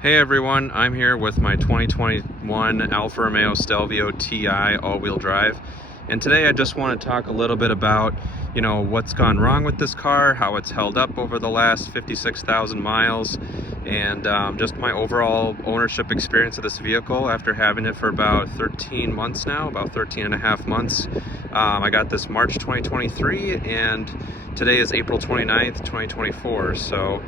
Hey everyone, I'm here with my 2021 Alfa Romeo Stelvio Ti all-wheel drive, and today I just want to talk a little bit about what's gone wrong with this car, how it's held up over the last 56,000 miles, and just my overall ownership experience of this vehicle after having it for about 13 months now, about 13 and a half months. I got this March 2023 and today is April 29th, 2024, so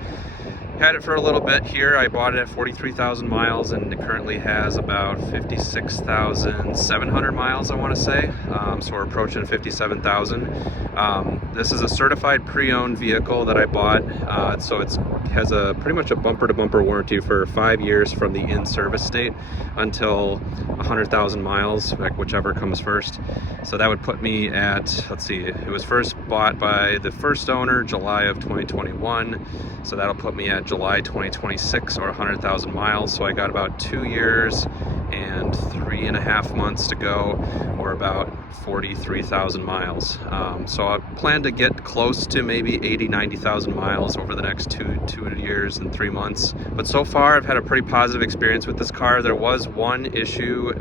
had it for a little bit here. I bought it at 43,000 miles and it currently has about 56,700 miles, I want to say. So we're approaching 57,000. This is a certified pre-owned vehicle that I bought. So it has pretty much a bumper-to-bumper warranty for 5 years from the in-service state until 100,000 miles, like whichever comes first. So that would put me at, let's see, it was first bought by the first owner July of 2021. So that'll put me at July 2026 or 100,000 miles. So I got about 2 years and 3.5 months to go, or about 43,000 miles. So I plan to get close to maybe 90,000 miles over the next two years and 3 months. But so far I've had a pretty positive experience with this car. There was one issue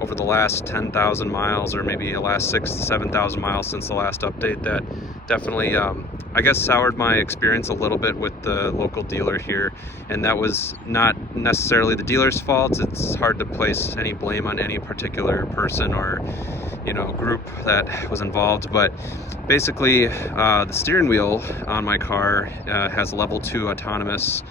over the last 10,000 miles, or maybe the last 6,000 to 7,000 miles since the last update, that definitely I guess soured my experience a little bit with the local dealer here, and that was not necessarily the dealer's fault. It's hard to place any blame on any particular person or group that was involved, but basically the steering wheel on my car has level 2 autonomous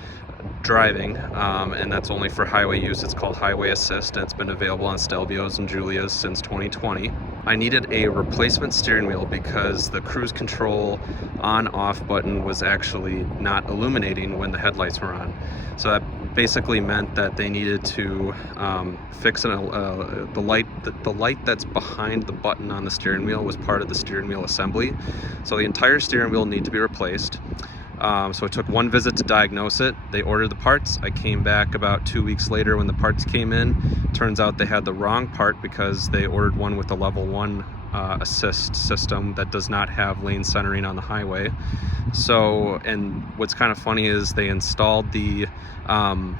driving, and that's only for highway use. It's called Highway Assist, and it's been available on Stelvios and Giulias since 2020. I needed a replacement steering wheel because the cruise control on-off button was actually not illuminating when the headlights were on. So that basically meant that they needed to fix the light. The light that's behind the button on the steering wheel was part of the steering wheel assembly. So the entire steering wheel needed to be replaced. So it took one visit to diagnose it. They ordered the parts. I came back about 2 weeks later when the parts came in. Turns out they had the wrong part because they ordered one with a level 1 assist system that does not have lane centering on the highway. So, and what's kind of funny is they installed the wrong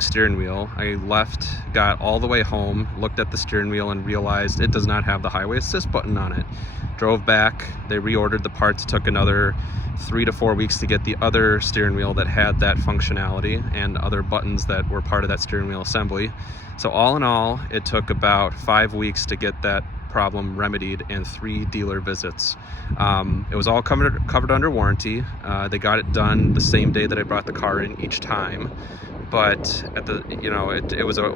steering wheel. I left, got all the way home, looked at the steering wheel and realized it does not have the highway assist button on it. Drove back, they reordered the parts. It took another 3 to 4 weeks to get the other steering wheel that had that functionality and other buttons that were part of that steering wheel assembly. So all in all, it took about 5 weeks to get that problem remedied and 3 dealer visits. It was all covered under warranty. They got it done the same day that I brought the car in each time. But at the it was a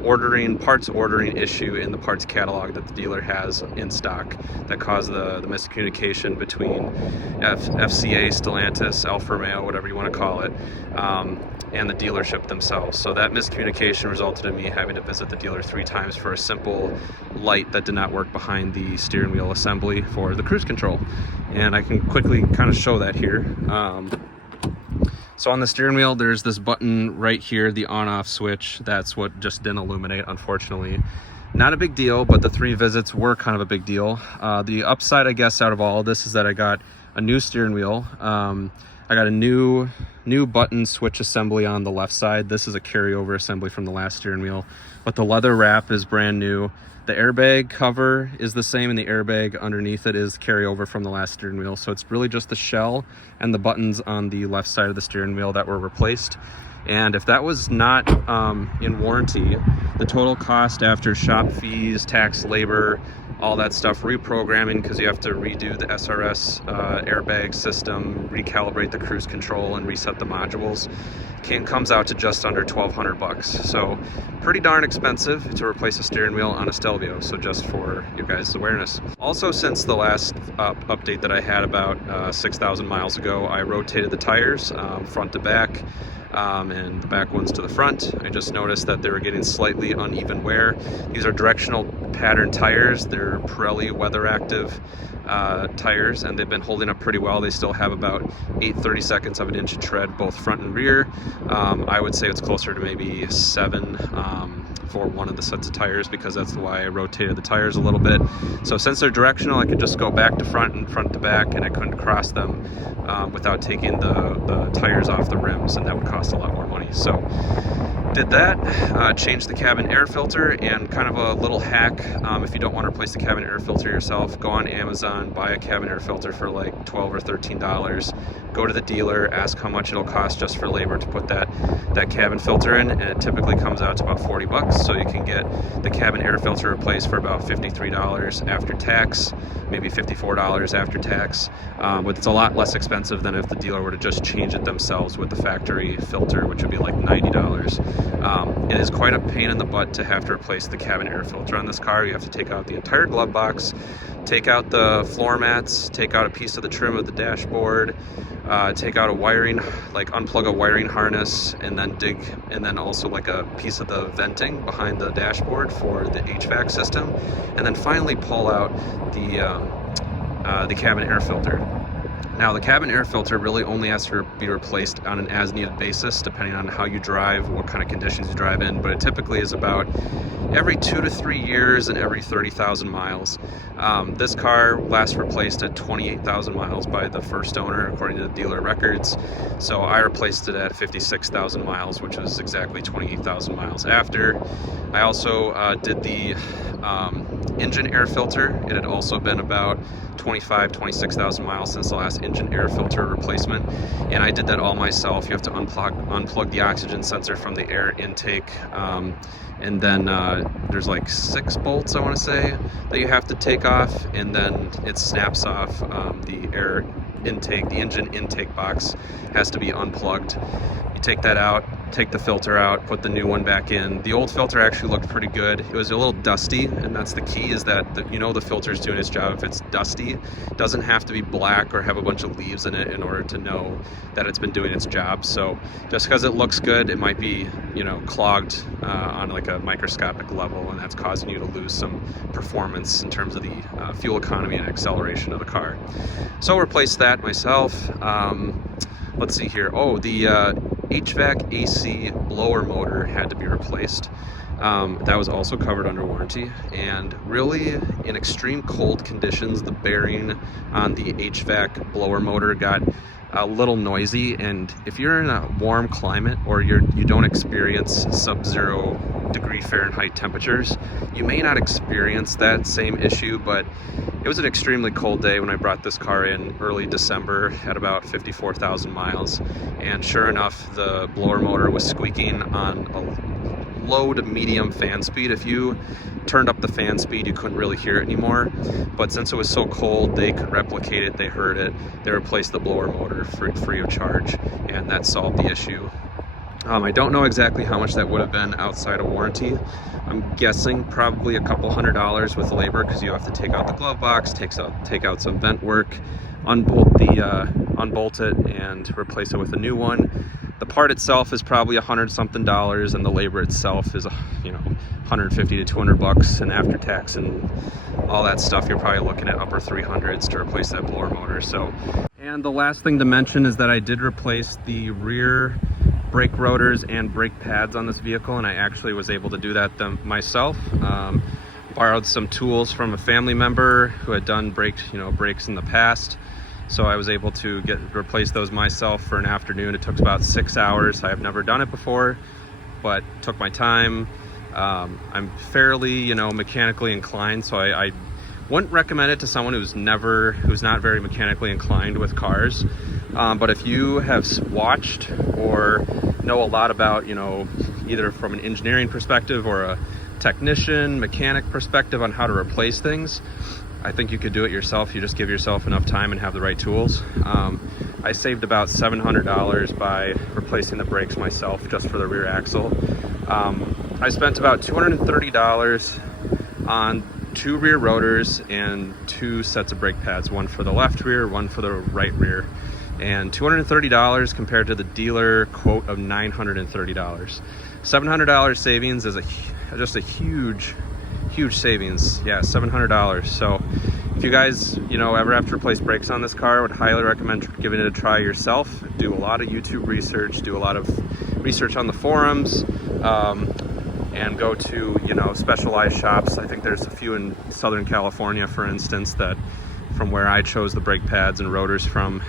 parts ordering issue in the parts catalog that the dealer has in stock that caused the miscommunication between FCA, Stellantis, Alfa Romeo, whatever you want to call it, and the dealership themselves. So that miscommunication resulted in me having to visit the dealer 3 times for a simple light that did not work behind the steering wheel assembly for the cruise control. And I can quickly kind of show that here. So on the steering wheel, there's this button right here, the on-off switch. That's what just didn't illuminate, unfortunately. Not a big deal, but the 3 visits were kind of a big deal. The upside, I guess, out of all of this is that I got a new steering wheel. I got a new button switch assembly on the left side. This is a carryover assembly from the last steering wheel, but the leather wrap is brand new. The airbag cover is the same, and the airbag underneath it is carryover from the last steering wheel. So it's really just the shell and the buttons on the left side of the steering wheel that were replaced. And if that was not in warranty, the total cost after shop fees, tax, labor, all that stuff, reprogramming, because you have to redo the SRS airbag system, recalibrate the cruise control, and reset the modules, comes out to just under $1,200. So pretty darn expensive to replace a steering wheel on a Stelvio. So just for you guys' awareness. Also, since the last update that I had about 6,000 miles ago, I rotated the tires front to back. And the back ones to the front. I just noticed that they were getting slightly uneven wear. These are directional pattern tires. They're Pirelli weather active tires, and they've been holding up pretty well. They still have about 8/32 of an inch of tread, both front and rear. I would say it's closer to maybe 7 for one of the sets of tires, because that's why I rotated the tires a little bit. So since they're directional, I could just go back to front and front to back, and I couldn't cross them without taking the tires off the rims, and that would cost a lot more money. So did that, changed the cabin air filter, and kind of a little hack, if you don't want to replace the cabin air filter yourself, go on Amazon, buy a cabin air filter for like $12 or $13, go to the dealer, ask how much it'll cost just for labor to put that cabin filter in, and it typically comes out to about 40 bucks, so you can get the cabin air filter replaced for about $53 after tax, maybe $54 after tax, but it's a lot less expensive than if the dealer were to just change it themselves with the factory filter, which would be like $90. It is quite a pain in the butt to have to replace the cabin air filter on this car. You have to take out the entire glove box, take out the floor mats, take out a piece of the trim of the dashboard, take out a wiring, like unplug a wiring harness, and then also like a piece of the venting behind the dashboard for the HVAC system, and then finally pull out the cabin air filter. Now, the cabin air filter really only has to be replaced on an as-needed basis, depending on how you drive, what kind of conditions you drive in, but it typically is about every 2 to 3 years and every 30,000 miles. This car last replaced at 28,000 miles by the first owner, according to the dealer records. So I replaced it at 56,000 miles, which was exactly 28,000 miles after. I also did the engine air filter. It had also been about 26,000 miles since the last engine air filter replacement, and I did that all myself. You have to unplug the oxygen sensor from the air intake, and then there's like 6 bolts, I want to say, that you have to take off, and then it snaps off. The air intake, the engine intake box has to be unplugged. You take that out, take the filter out, put the new one back in. The old filter actually looked pretty good. It was a little dusty, and that's the key, is that the filter's doing its job. If it's dusty, it doesn't have to be black or have a bunch of leaves in it in order to know that it's been doing its job. So just because it looks good, it might be, clogged on like a microscopic level, and that's causing you to lose some performance in terms of the fuel economy and acceleration of the car. So I'll replace that myself. Let's see here. Oh, the HVAC AC blower motor had to be replaced. That was also covered under warranty, and really in extreme cold conditions, the bearing on the HVAC blower motor got a little noisy, and if you're in a warm climate or you don't experience sub-0 degree Fahrenheit temperatures, you may not experience that same issue, but it was an extremely cold day when I brought this car in early December at about 54,000 miles, and sure enough, the blower motor was squeaking on a low to medium fan speed. If you turned up the fan speed, you couldn't really hear it anymore, but since it was so cold, they could replicate it, they heard it, they replaced the blower motor free of charge, and that solved the issue. I don't know exactly how much that would have been outside of warranty. I'm guessing probably a couple $100 with labor, because you have to take out the glove box, take out some vent work, unbolt it, and replace it with a new one. The part itself is probably $100-something, and the labor itself is, $150 to $200, and after tax and all that stuff, you're probably looking at upper 300s to replace that blower motor. So, and the last thing to mention is that I did replace the rear brake rotors and brake pads on this vehicle, and I actually was able to do that myself. Borrowed some tools from a family member who had done brakes in the past, so I was able to replace those myself for an afternoon. It took about 6 hours. I have never done it before, but took my time. I'm fairly mechanically inclined, so I wouldn't recommend it to someone who's not very mechanically inclined with cars. But if you have watched or know a lot about, either from an engineering perspective or a technician, mechanic perspective on how to replace things, I think you could do it yourself. You just give yourself enough time and have the right tools. I saved about $700 by replacing the brakes myself just for the rear axle. I spent about $230 on 2 rear rotors and 2 sets of brake pads, one for the left rear, one for the right rear. And $230 compared to the dealer quote of $930. $700 savings is just a huge savings. Yeah, $700. So if you guys, ever have to replace brakes on this car, I would highly recommend giving it a try yourself. Do a lot of YouTube research, do a lot of research on the forums, and go to, specialized shops. I think there's a few in Southern California, for instance, that from where I chose the brake pads and rotors from,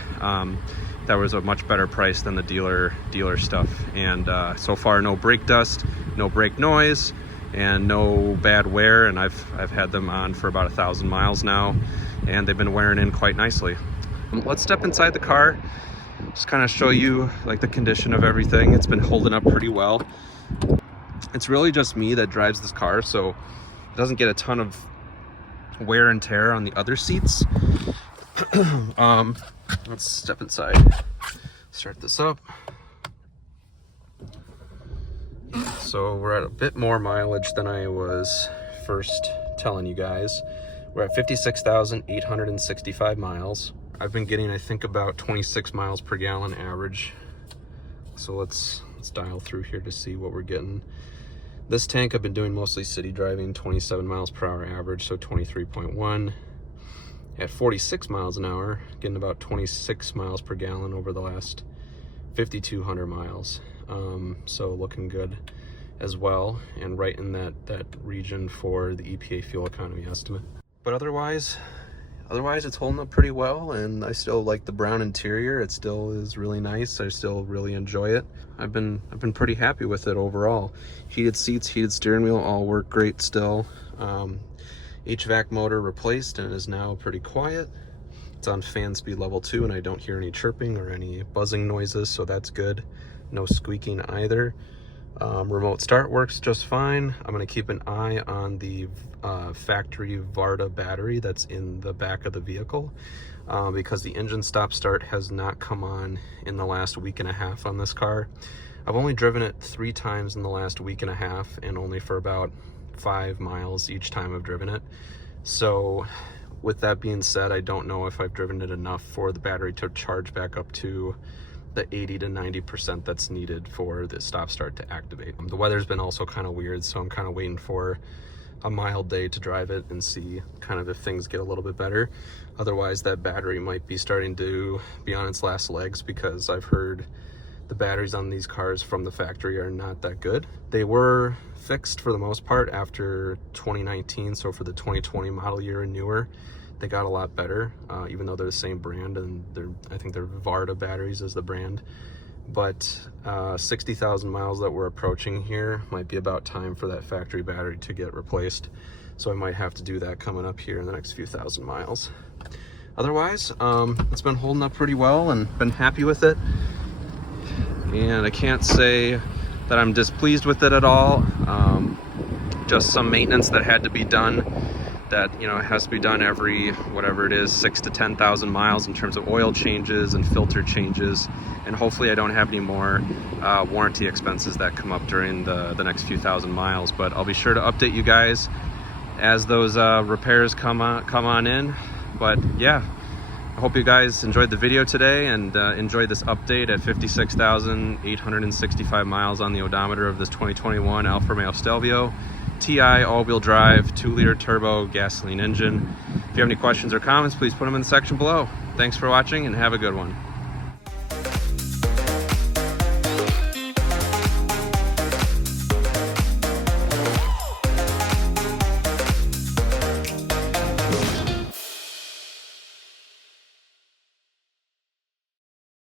that was a much better price than the dealer stuff. And so far, no brake dust, no brake noise, and no bad wear. And I've had them on for about 1,000 miles now, and they've been wearing in quite nicely. Let's step inside the car, just kind of show you like the condition of everything. It's been holding up pretty well. It's really just me that drives this car, so it doesn't get a ton of wear and tear on the other seats. Let's step inside, start this up. So we're at a bit more mileage than I was first telling you guys. We're at 56,865 miles. I've been getting, I think, about 26 miles per gallon average. So let's dial through here to see what we're getting. This tank I've been doing mostly city driving, 27 miles per hour average, so 23.1. At 46 miles an hour, getting about 26 miles per gallon over the last 5,200 miles. So looking good as well, and right in that region for the EPA fuel economy estimate. But otherwise it's holding up pretty well, and I still like the brown interior. It still is really nice. I still really enjoy it. I've been pretty happy with it overall. Heated seats, heated steering wheel, all work great still. HVAC motor replaced and is now pretty quiet. It's on fan speed level 2, and I don't hear any chirping or any buzzing noises, so that's good. No squeaking either. Remote start works just fine. I'm going to keep an eye on the factory Varda battery that's in the back of the vehicle, because the engine stop start has not come on in the last week and a half on this car. I've only driven it 3 times in the last week and a half, and only for about 5 miles each time I've driven it. So with that being said, I don't know if I've driven it enough for the battery to charge back up to the 80 to 90% that's needed for the stop start to activate. The weather's been also kind of weird, so I'm kind of waiting for a mild day to drive it and see kind of if things get a little bit better. Otherwise, that battery might be starting to be on its last legs, because I've heard the batteries on these cars from the factory are not that good. They were fixed for the most part after 2019, so for the 2020 model year and newer, they got a lot better, even though they're the same brand, and I think they're Varda batteries is the brand. But 60,000 miles that we're approaching here might be about time for that factory battery to get replaced. So I might have to do that coming up here in the next few thousand miles. Otherwise, it's been holding up pretty well and been happy with it. And I can't say that I'm displeased with it at all. Just some maintenance that had to be done, that, you know, it has to be done every, whatever it is, 6,000 to 10,000 miles in terms of oil changes and filter changes. And hopefully I don't have any more warranty expenses that come up during the next few thousand miles. But I'll be sure to update you guys as those repairs come on in. But yeah, I hope you guys enjoyed the video today, and enjoyed this update at 56,865 miles on the odometer of this 2021 Alfa Romeo Stelvio Ti all-wheel drive 2-liter turbo gasoline engine. If you have any questions or comments, please put them in the section below. Thanks for watching, and have a good one.